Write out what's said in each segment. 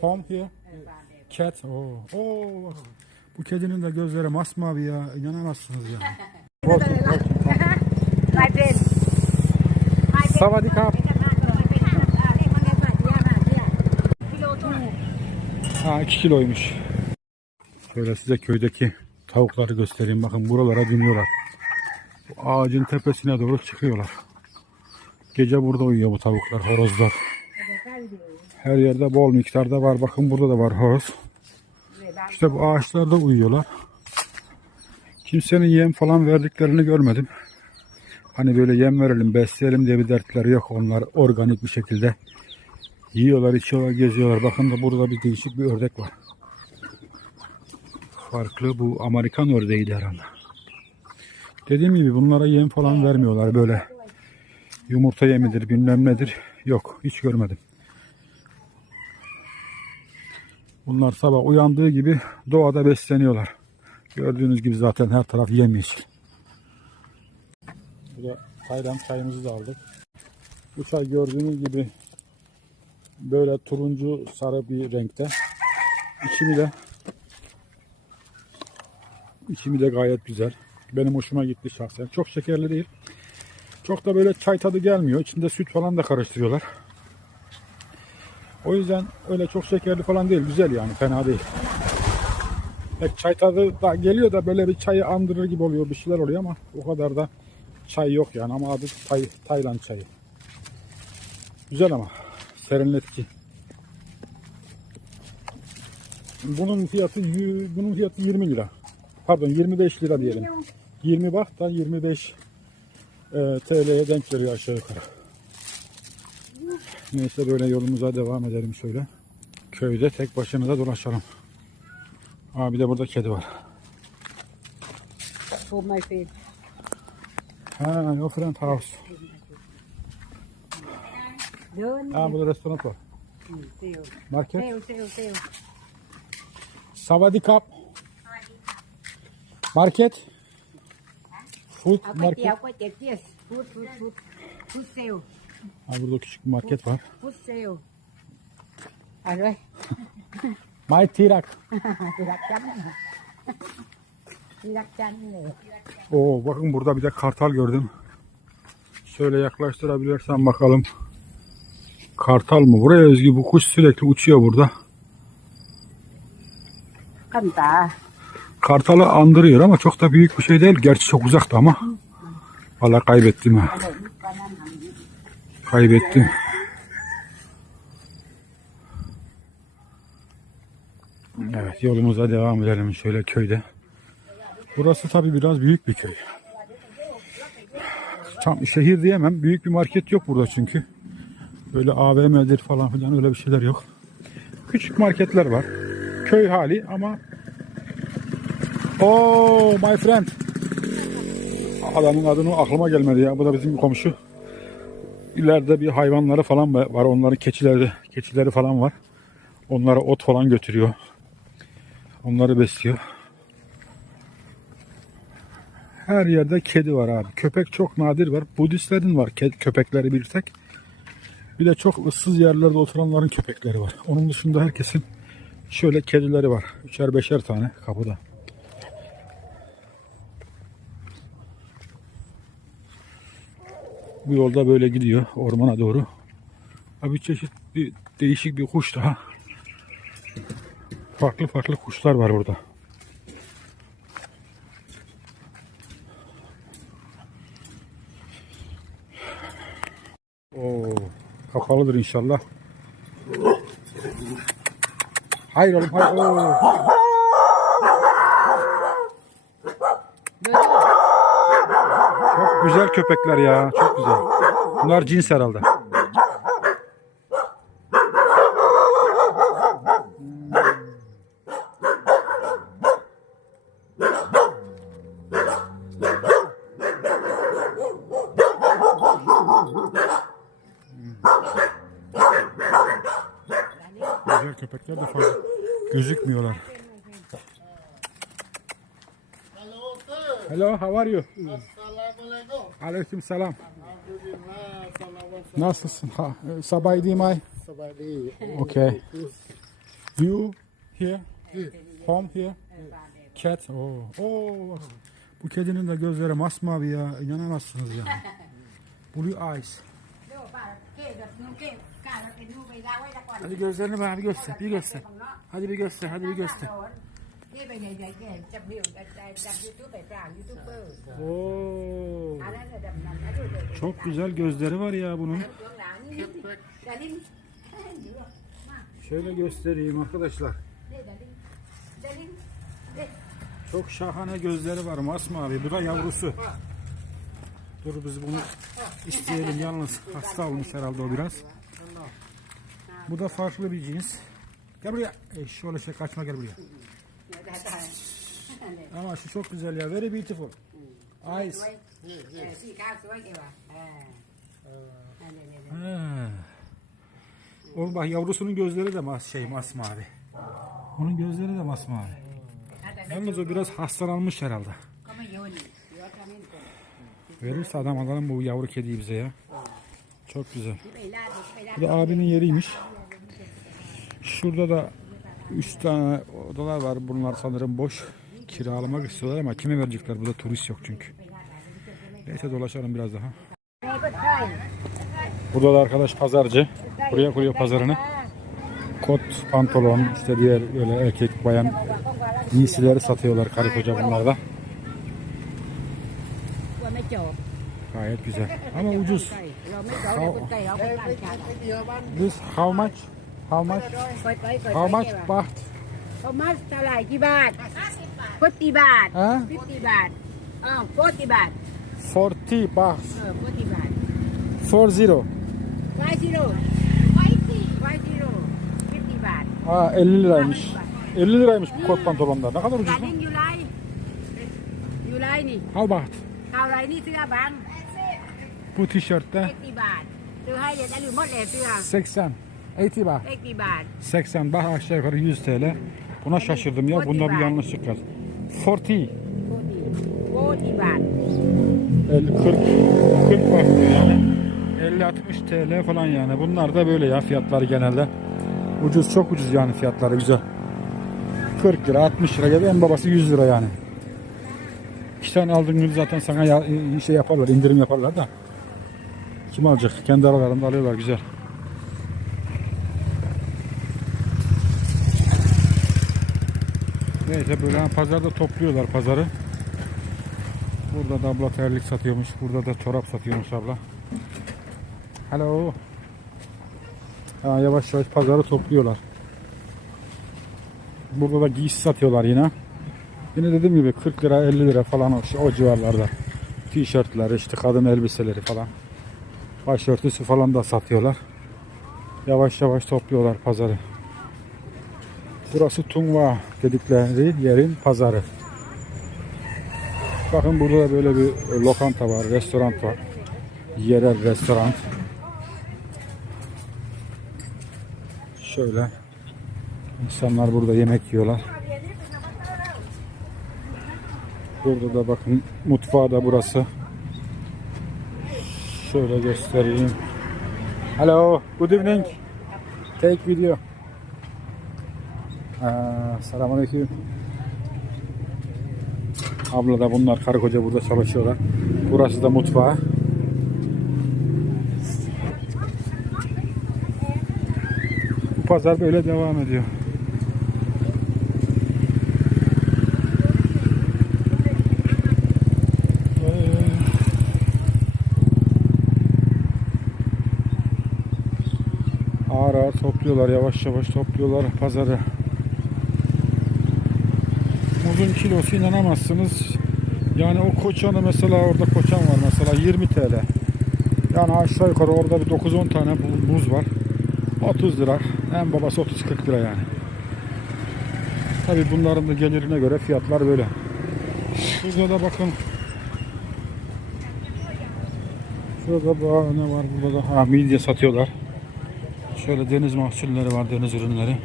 Home here. Cat. Oo. bak. Bu kedinin de gözleri masmavi ya. İnanamazsınız ya. Walking, walking. My. Kilo two. Ha 2 kiloymuş. Şöyle size köydeki tavukları göstereyim. Bakın buralara dönüyorlar. Bu ağacın tepesine doğru çıkıyorlar. Gece burada uyuyor bu tavuklar, horozlar. Her yerde bol miktarda var. Bakın burada da var horoz. İşte bu ağaçlarda uyuyorlar. Kimsenin yem falan verdiklerini görmedim. Hani böyle yem verelim, besleyelim diye bir dertleri yok. Onlar organik bir şekilde yiyorlar, içiyorlar, geziyorlar. Bakın da burada bir değişik bir ördek var. Farklı bu Amerikan ördeğiydi herhalde. Dediğim gibi bunlara yem falan vermiyorlar böyle. Yumurta yemidir, bilmem nedir. Yok, hiç görmedim. Bunlar sabah uyandığı gibi doğada besleniyorlar. Gördüğünüz gibi zaten her taraf yemyeşil. Burada Tayland çayımızı da aldık. Bu çay gördüğünüz gibi böyle turuncu sarı bir renkte. İçimi de içimi de gayet güzel. Benim hoşuma gitti şahsen. Çok şekerli değil. Çok da böyle çay tadı gelmiyor. İçinde süt falan da karıştırıyorlar. O yüzden öyle çok şekerli falan değil. Güzel yani fena değil. Hep çay tadı da geliyor da böyle bir çayı andırır gibi oluyor. Bir şeyler oluyor ama o kadar da çay yok yani. Ama adı Tay, Tayland çayı. Güzel ama. Serinletici. Bunun fiyatı bunun fiyatı 20 lira. Pardon 25 lira diyelim. 20 baht da 25 e, TL'ye denk geliyor aşağı yukarı. Neyse böyle yolumuza devam edelim şöyle. Köyde tek başımıza dolaşalım. Abi de burada kedi var. For my feet. Ha, your friend house. Ha, burada restoran var. Market. Savadi kap. Market. Food market. Food, food, food. Food sale. Ha, burada küçük bir market var. Puseo. Şey Arvay. May tirak. tirak canlı. tirak canlı. Oo bakın burada bir de kartal gördüm. Şöyle yaklaştırabilirsem bakalım. Kartal mı? Buraya özgü bu kuş sürekli uçuyor burada. Kanta. Kartalı andırıyor ama çok da büyük bir şey değil. Gerçi çok uzakta ama. Valla kaybettim ha. Kaybettim. Evet yolumuza devam edelim şöyle köyde. Burası tabi biraz büyük bir köy. Tam şehir diyemem. Büyük bir market yok burada çünkü. Böyle AVM'dir falan filan öyle bir şeyler yok. Küçük marketler var. Köy hali ama Oh my friend. Adamın adını aklıma gelmedi ya. Bu da bizim komşu. İleride bir hayvanları falan var. Onların keçileri, keçileri falan var. Onlara ot falan götürüyor. Onları besliyor. Her yerde kedi var abi. Köpek çok nadir var. Budistlerin var köpekleri bir tek. Bir de çok ıssız yerlerde oturanların köpekleri var. Onun dışında herkesin şöyle kedileri var. Üçer beşer tane kapıda. Bu yolda böyle gidiyor ormana doğru. Bir çeşit bir değişik bir kuş daha. Farklı farklı kuşlar var burada. Oo, kapalıdır inşallah. Hayır oğlum hayır. Oo. Çok güzel köpekler ya. Çok güzel. Bunlar cins herhalde. Güzel köpekler de fazla gözükmüyorlar. Hello, sir. Hello, how are you? Assalamualaikum. Aleyküm selam. Nasılsın? Ha, sabah değil mi? Sabah değil. Okay. You here? Home here? Cat. Oh. oh. Bu kedinin de gözleri masmavi ya. İnanamazsınız yani. Blue eyes. Hadi gözlerini bana bir göster, bir göster. Hadi bir göster, hadi bir göster. นี่เป็นไงใหญ่แก่จับวิวจับจับยูทูบไปปลางยูทูบเบอร์ Oo. อันนั้นระดับนั้นนะดูเลย Çok güzel gözleri var ya bunun. ช่วงหลังนี่แต่นี่ Şöyle göstereyim arkadaşlar. นี่แต่นี่แต่นี่ Çok şahane gözleri var masmavi. Bu da yavrusu. Dur biz bunu isteyelim yalnız. Hasta olmuş herhalde o biraz. Bu da farklı bir cins. Gel buraya. E, şöyle şey kaçma gel buraya. Ama şu çok güzel ya. Very beautiful. Eyes. Ee, ha. Oğlum bak yavrusunun gözleri de mas şey masmavi. Onun gözleri de masmavi. Yalnız o biraz hastalanmış herhalde. Verirse adam alalım bu yavru kediyi bize ya. Çok güzel. Bu da abinin yeriymiş. Şurada da Üç tane odalar var. Bunlar sanırım boş. Kiralamak istiyorlar ama kime verecekler? Burada turist yok çünkü. Neyse dolaşalım biraz daha. Burada da arkadaş pazarcı. Buraya koyuyor pazarını. Kot, pantolon, işte diğer öyle erkek, bayan giysileri satıyorlar karı koca bunlarda. Gayet güzel. Ama ucuz. How, this how much? ม่จบเราคนไก่เราเป็นการชา This how much? How much? ไปไปไป How much baht? เขามาเท่าไหร่กี่บาทฟุตตีบาท ฮะ ฟิฟตีบาทอ้าวฟุตตีบาท 40 baht. เออฟุตตีบาท 40. ไฟซีโร่ไฟซีไฟซีโร่ฟิฟตีบาท Ha 50 liraymış. 50 liraymış bu kot pantolonlar. Ne kadar กา ucuz ร lan? ดิ้งยูไลยูไลนี่ How baht? เท่าไรนี่เสื้อบาง Bu tişörtte เล็กตีบาทซื้อให้เดี๋ยวจะลืมหมดเลยเสื้อ 80. 80 baht. 80 baht. 80 baht aşağı yukarı 100 TL. Buna şaşırdım ya. Bunda bir yanlışlık var. 40. 40. 40 baht. 50, 40, 40 baht yani. 50-60 TL falan yani. Bunlar da böyle ya fiyatları genelde. Ucuz çok ucuz yani fiyatları güzel. 40 lira 60 lira gibi en babası 100 lira yani. İki tane aldığın gün zaten sana ya, şey yaparlar indirim yaparlar da. Kim alacak? Kendi aralarında alıyorlar güzel. Neyse böyle pazarda topluyorlar pazarı. Burada da abla terlik satıyormuş. Burada da çorap satıyormuş abla. Hello. Ha, yavaş yavaş pazarı topluyorlar. Burada da giysi satıyorlar yine. Yine dediğim gibi 40 lira 50 lira falan o, o civarlarda. Tişörtler işte kadın elbiseleri falan. Başörtüsü falan da satıyorlar. Yavaş yavaş topluyorlar pazarı. Burası Tungva dedikleri yerin pazarı. Bakın burada da böyle bir lokanta var, restoran var. Yerel restoran. Şöyle insanlar burada yemek yiyorlar. Burada da bakın mutfağı da burası. Şöyle göstereyim. Hello, good evening. Take video. Aa, Selamünaleyküm. Abla da bunlar karı koca burada çalışıyorlar. Burası da mutfağı. Pazar böyle devam ediyor. Ağır ağır topluyorlar, yavaş yavaş topluyorlar pazarı. Muzun kilosu inanamazsınız. Yani o koçanı mesela orada koçan var mesela 20 TL. Yani aşağı yukarı orada bir 9-10 tane bu- muz var. 30 lira. En babası 30-40 lira yani. Tabi bunların da gelirine göre fiyatlar böyle. Şurada da bakın. Şurada da ne var burada da ha, midye satıyorlar. Şöyle deniz mahsulleri var deniz ürünleri.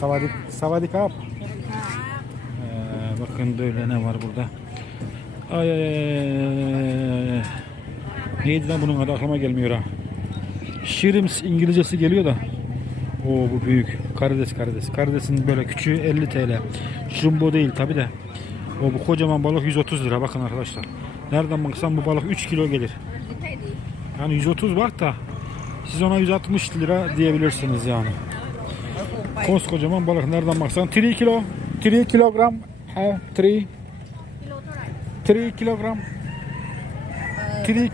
Savadik, savadik ab. Ee, bakın böyle ne var burada. Ay ay ay. Neydi lan bunun adı aklıma gelmiyor ha. Shrimps İngilizcesi geliyor da. Oo bu büyük. Karides karides. Karidesin böyle küçüğü 50 TL. Jumbo değil tabi de. O bu kocaman balık 130 lira bakın arkadaşlar. Nereden baksan bu balık 3 kilo gelir. Yani 130 bak da siz ona 160 lira diyebilirsiniz yani. Koskocaman balık nereden baksan 3 kilo 3 kilogram ha 3 3 kilogram 3 3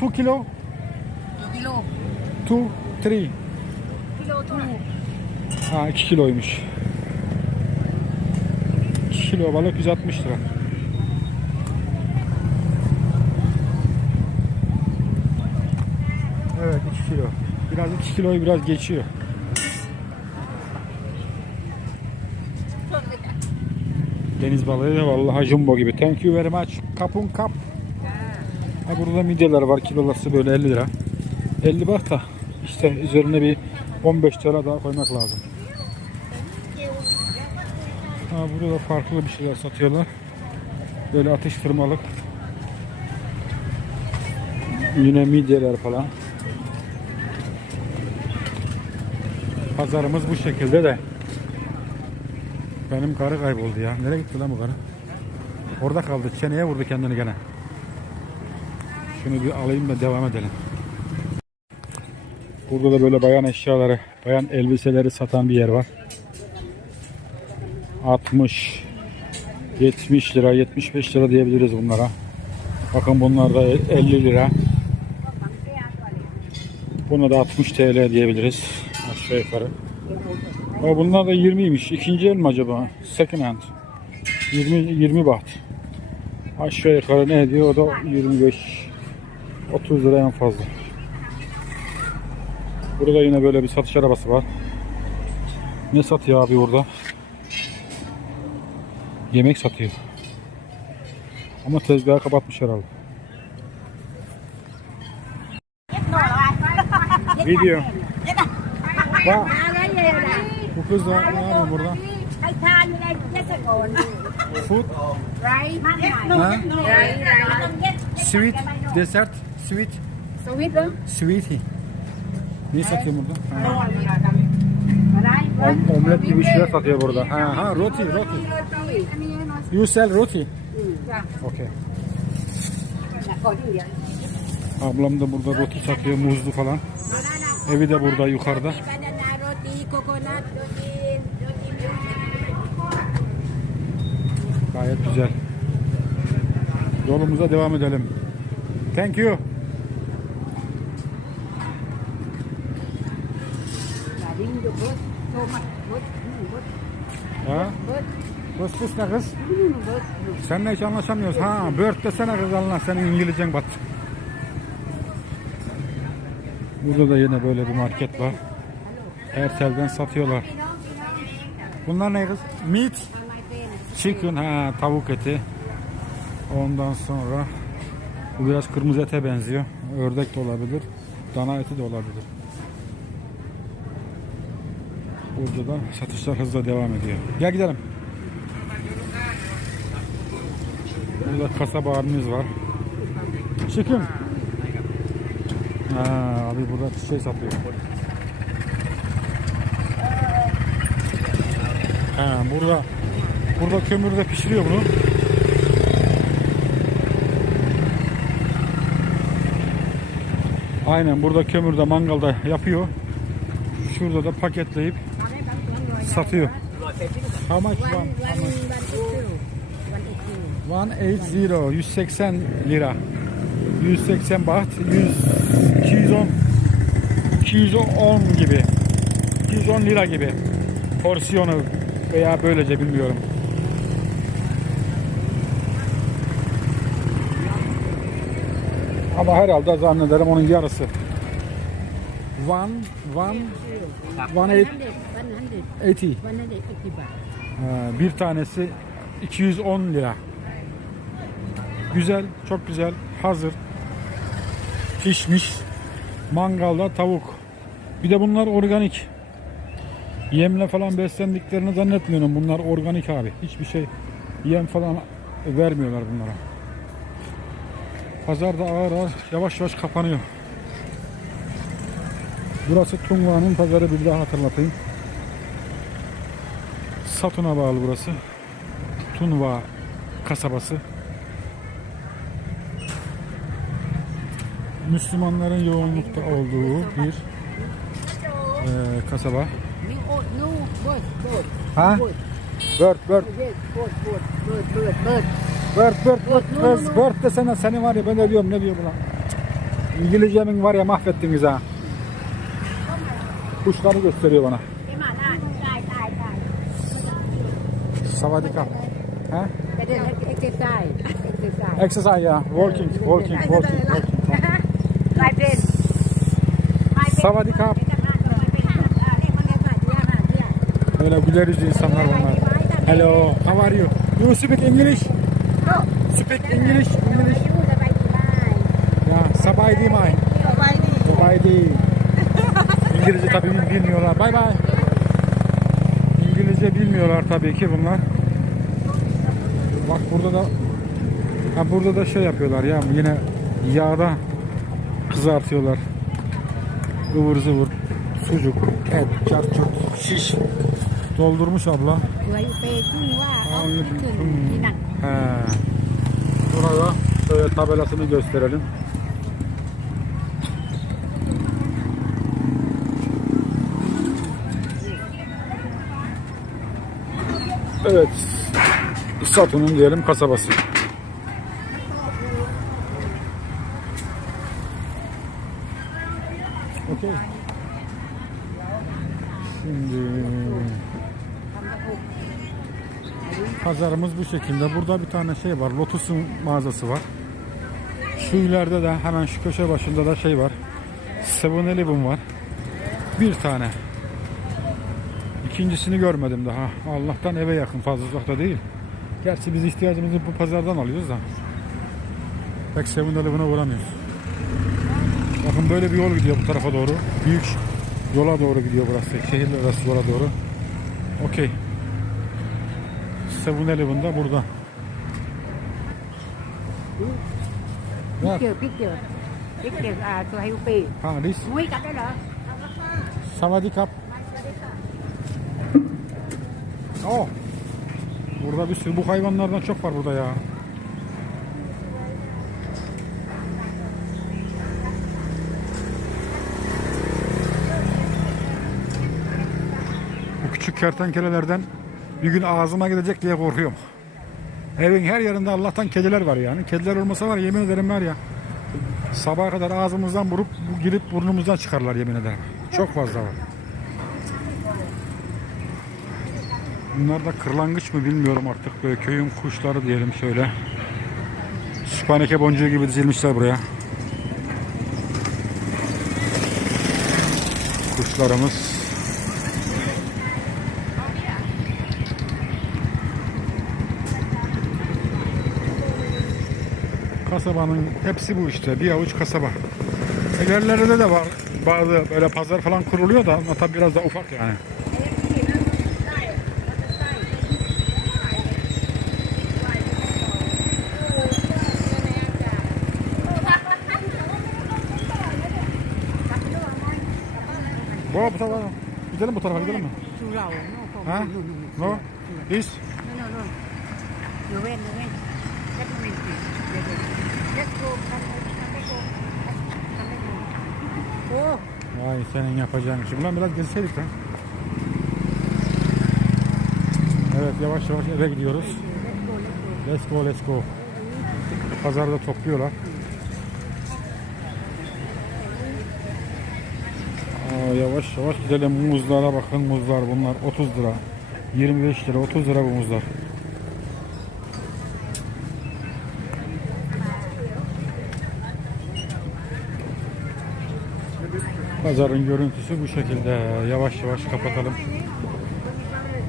2 kilo 2 kilo 2 3 Ha 2 kiloymuş. 2 kilo balık 160 lira. Evet 2 kilo. Biraz 2 kiloyu biraz geçiyor. Deniz balığı vallahi jumbo gibi. Thank you very much. Kapun kap. Ha burada midyeler var. Kilolası böyle 50 lira. 50 bak da işte üzerine bir 15 lira daha koymak lazım. Ha, burada da farklı bir şeyler satıyorlar. Böyle atıştırmalık. Yine midyeler falan. Pazarımız bu şekilde de. Benim karı kayboldu ya. Nereye gitti lan bu karı? Orada kaldı. Çeneye vurdu kendini gene. Şunu bir alayım da devam edelim. Burada da böyle bayan eşyaları, bayan elbiseleri satan bir yer var. 60 70 lira 75 lira diyebiliriz bunlara. Bakın bunlar da 50 lira. Buna da 60 TL diyebiliriz. Aşağı yukarı. Ama bunlar da 20'ymiş. İkinci el mi acaba? Second hand. 20 20 baht. Aşağı yukarı ne ediyor? O da 25 30 lira en fazla. Burada yine böyle bir satış arabası var. Ne satıyor abi orada? Yemek satıyor. Ama tezgahı kapatmış herhalde. Video. Bak bu kız da ne yapıyor burada? Food, sweet, dessert, sweet, Sweet, huh? sweetie. Ne satıyor burada? Ha. Omlet gibi şeyler satıyor burada. Ha ha roti roti. You sell roti. Okay. Ablam da burada roti satıyor muzlu falan. Evi de burada yukarıda. Gayet güzel. Yolumuza devam edelim. Thank you. Ha? Kız kız ne kız? Seninle hiç anlaşamıyoruz. Ha, bird desene kız Allah senin İngilizcen bat. Burada da yine böyle bir market var. Ertel'den satıyorlar. Bunlar ne kız? Meat. Chicken ha tavuk eti. Ondan sonra bu biraz kırmızı ete benziyor. Ördek de olabilir. Dana eti de olabilir. Burada da satışlar hızla devam ediyor. Gel gidelim. Burada kasaba abimiz var. Chicken. Ha, abi burada şey satıyor. Ha, burada burada kömürde pişiriyor bunu. Aynen burada kömürde mangalda yapıyor. Şurada da paketleyip satıyor. How much one? How much? 180 180 lira 180 baht 100 210 210 gibi 210 lira gibi porsiyonu veya böylece bilmiyorum. Ama herhalde zannederim onun yarısı. One, one, one eight, 80. Bir tanesi 210 lira. Güzel, çok güzel. Hazır. Pişmiş. Mangalda tavuk. Bir de bunlar organik. Yemle falan beslendiklerini zannetmiyorum. Bunlar organik abi. Hiçbir şey yem falan vermiyorlar bunlara. Pazar da ağır ağır yavaş yavaş kapanıyor. Burası Tungva'nın pazarı bir daha hatırlatayım. Satun'a bağlı burası. Tunva kasabası. Müslümanların yoğunlukta olduğu bir eee, kasaba. Ha? Bird. Bird, bird, bird, bird, bird, bird, bird, bird, bird, bird, bird desene seni var ya ben ölüyorum ne diyor bu lan? İngilizcemin var ya mahvettiniz ha. Kuşları gösteriyor bana. Savadika. Là exercise, exercise. Exercise ya. Walking, walking, walking, walking. My friend. Savadika. Böyle güler yüzlü insanlar bunlar. Hello, how are you? You speak English? Speak English, English. Ya, sabay değil mi? Sabay değil. İngilizce tabii bilmiyorlar. Bay bay. İngilizce bilmiyorlar tabii ki bunlar. Bak burada da ha burada da şey yapıyorlar ya yine yağda kızartıyorlar. ıvır zıvır sucuk, et, çarçurt, şiş doldurmuş abla. He. Burada şöyle tabelasını gösterelim. Evet. Satu'nun diyelim kasabası. Okey. Şimdi pazarımız bu şekilde. Burada bir tane şey var. Lotus'un mağazası var. Şu ileride de hemen şu köşe başında da şey var. 7-Eleven var. Bir tane. İkincisini görmedim daha. Allah'tan eve yakın fazla uzakta değil. Gerçi biz ihtiyacımızı bu pazardan alıyoruz da. Pek 7-Eleven'a uğramıyoruz. Bakın böyle bir yol gidiyor bu tarafa doğru. Büyük yola doğru gidiyor burası. Şehirler arası yola doğru. Okey. 7-Eleven da burada. Picture. Ha, this. Đó. Oh. Burada bir sürü bu hayvanlardan çok var burada ya. Bu küçük kertenkelelerden bir gün ağzıma gidecek diye korkuyorum. Evin her yerinde Allah'tan kediler var yani. Kediler olmasa var yemin ederim var ya. Sabaha kadar ağzımızdan vurup girip burnumuzdan çıkarlar yemin ederim. Çok fazla var. Bunlar da kırlangıç mı bilmiyorum artık. Böyle köyün kuşları diyelim şöyle. Süpaneke boncuğu gibi dizilmişler buraya. Kuşlarımız. Kasabanın hepsi bu işte. Bir avuç kasaba. Yerlerde de var bazı böyle pazar falan kuruluyor da ama tabii biraz da ufak yani. Bu bu tarafa. Gidelim bu tarafa gidelim mi? Ha? No? This? No, no, no. Đưa bên, đưa bên. Let's go, let's go. Let's go, come, come, let's go. Come, let's go. Vay senin yapacağın işi. Ulan biraz gezseydik lan. Evet yavaş yavaş eve gidiyoruz. Let's go let's go. Pazarda topluyorlar. Aa, yavaş yavaş gidelim muzlara bakın muzlar bunlar 30 lira. 25 lira 30 lira bu muzlar. Pazarın görüntüsü bu şekilde. Yavaş yavaş kapatalım.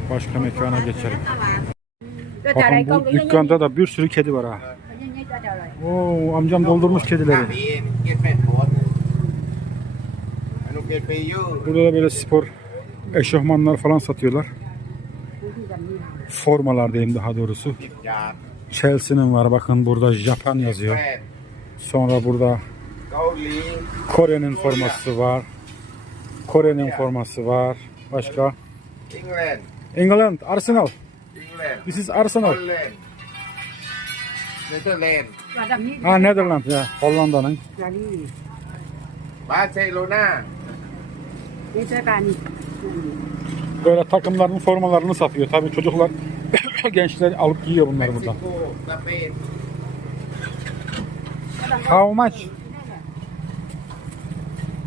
Başka mekana geçelim. Bakın bu dükkanda da bir sürü kedi var ha. Oo, amcam doldurmuş kedileri. Burada da böyle spor eşofmanlar falan satıyorlar. Formalar diyeyim daha doğrusu. Chelsea'nin var bakın burada Japan yazıyor. Sonra burada. Kore'nin forması var. Kore'nin forması var. Başka? England England, Arsenal. England This is Arsenal. Holland Netherlands Ha Netherlands ya. Hollanda'nın. Barcelona. Böyle takımların formalarını satıyor. Tabii çocuklar, gençler alıp giyiyor bunları Spain How much?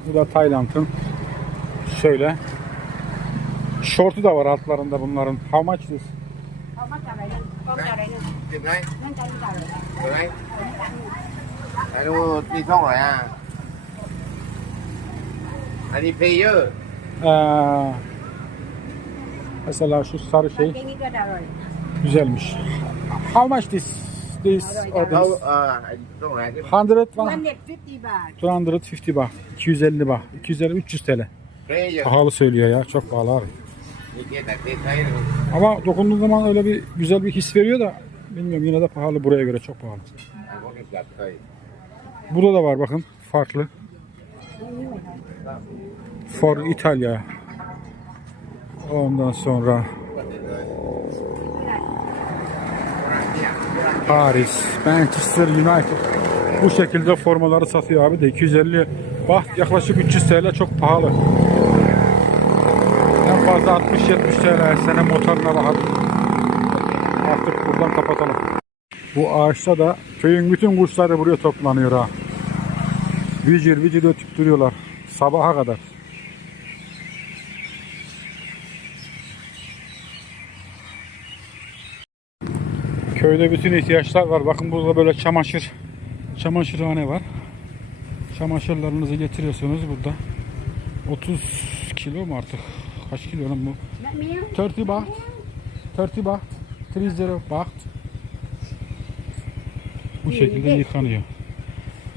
Bu da Tayland'ın şöyle şortu da var altlarında bunların. How much is? Hani player. Ee, mesela şu sarı şey güzelmiş. How much this? This or this? rồi chứ 100 150 baht. 250 baht. 250 baht. 250 300 TL. Pahalı söylüyor ya. Çok pahalı abi. Ama dokunduğun zaman öyle bir güzel bir his veriyor da bilmiyorum yine de pahalı buraya göre çok pahalı. Burada da var bakın farklı. For İtalya. Ondan sonra Paris, Manchester United. Bu şekilde formaları satıyor abi de 250 baht yaklaşık 300 TL çok pahalı. En fazla 60-70 TL sene motoruna bakar. Artık buradan kapatalım. Bu ağaçta da köyün bütün kuşları buraya toplanıyor ha. Vicir vicir ötüp duruyorlar. Sabaha kadar. Köyde bütün ihtiyaçlar var. Bakın burada böyle çamaşır çamaşırhane var. Çamaşırlarınızı getiriyorsunuz burada. 30 kilo mu artık? Kaç kilo lan bu? Mẹ miếng. 30 baht. 30 baht. 30 baht. Bu şekilde yıkanıyor.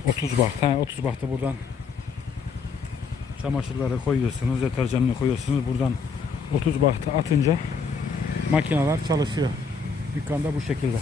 30 baht. Ha 30 bahtı buradan çamaşırları koyuyorsunuz, deterjanını koyuyorsunuz. Buradan 30 bahtı atınca makineler çalışıyor. Dükkanda bu şekilde.